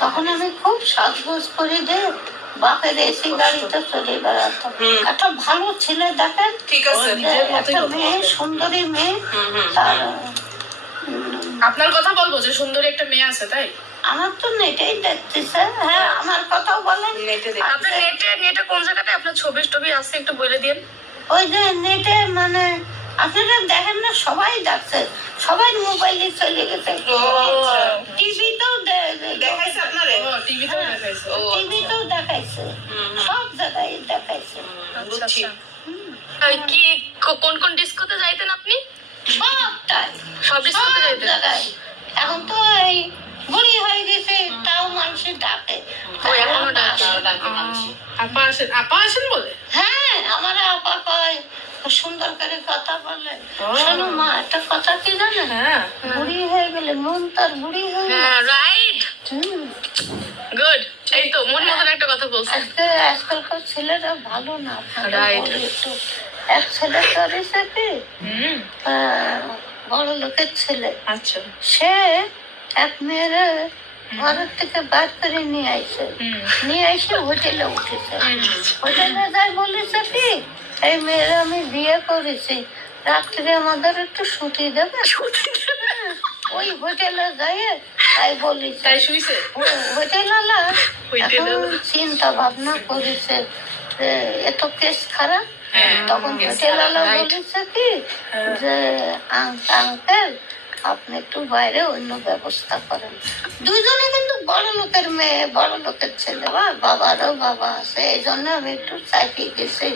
তখন আমি খুব সাজগোজ করে যে বাপের এসি গাড়িতে চলে বেড়াতাম। একটা ভালো ছেলে দেখেন, ঠিক আছে, একটা মেয়ে, সুন্দরী মেয়ে, তার আপনার কথা বলবো যে সুন্দরী একটা মেয়ে আছে, তাই? আমার তো নেটেই দেখতেছে। হ্যাঁ, আমার কথাও বলেন। আপনার নেটে কোন জায়গাতে আপনার ছবি টবি আছে একটু বলে দিন। ওই যে নেটে মানে আপনারা দেখেন না, সবাই দেখছে, সবাই মোবাইলে চলে গেছে। টিভিতেও দেখাইছে আপনারে? টিভিতেও দেখাইছে। টিভিতেও দেখাইছে, সব জায়গায় দেখাইছে। বুঝছি। কি কোন কোন ডিস্কোতে যাইতেন আপনি? সবটাই, সব ডিস্কোতে সব যাইতেন? জায়গায়। এখন তো এই বুড়ি হয়ে গেছে, তাও মানুষের ডাকে। ও এখনো ডাকে? আপা আসেন বলে? হ্যাঁ, আমার আপা কয়, সুন্দর করে কথা বলে। শোনো মা, একটা কথা কি জানেন? বুড়ি হয়ে গেলে মন তার বুড়ি হয়ে গেলে। হ্যাঁ, রাইট, গুড। এই তো মন মতন একটা কথা বলছেন। আজকালকার ছেলেরা ভালো না। Right. একটু এক ছেলে করেছে কি, বড় লোকের ছেলে, আচ্ছা। সে এক মেয়ের ঘরের থেকে বার করে নিয়ে আইছে, নিয়ে এসে হোটেলে উঠেছে। হোটেলে যাই বলেছে কি, এই মেয়েরা আমি বিয়ে করেছি, রাত্রে আমাদের একটু ছুটি দেবে। ওই হোটেলে যাই তাই বলেছে। তাই শুইছে? হোটেলওয়ালা এখন চিন্তা ভাবনা করেছে যে এত কেস খারাপ। তখন হোটেলওয়ালা বলেছে কি যে আঙ্কেল, আপনি একটু বাইরে অন্য ব্যবস্থা করেন। দুইজনে কিন্তু বড় লোকের মেয়ে, বড় লোকের ছেলে, বাবারও বাবা আছে, এই জন্য আমি একটু চাইতে গেছি।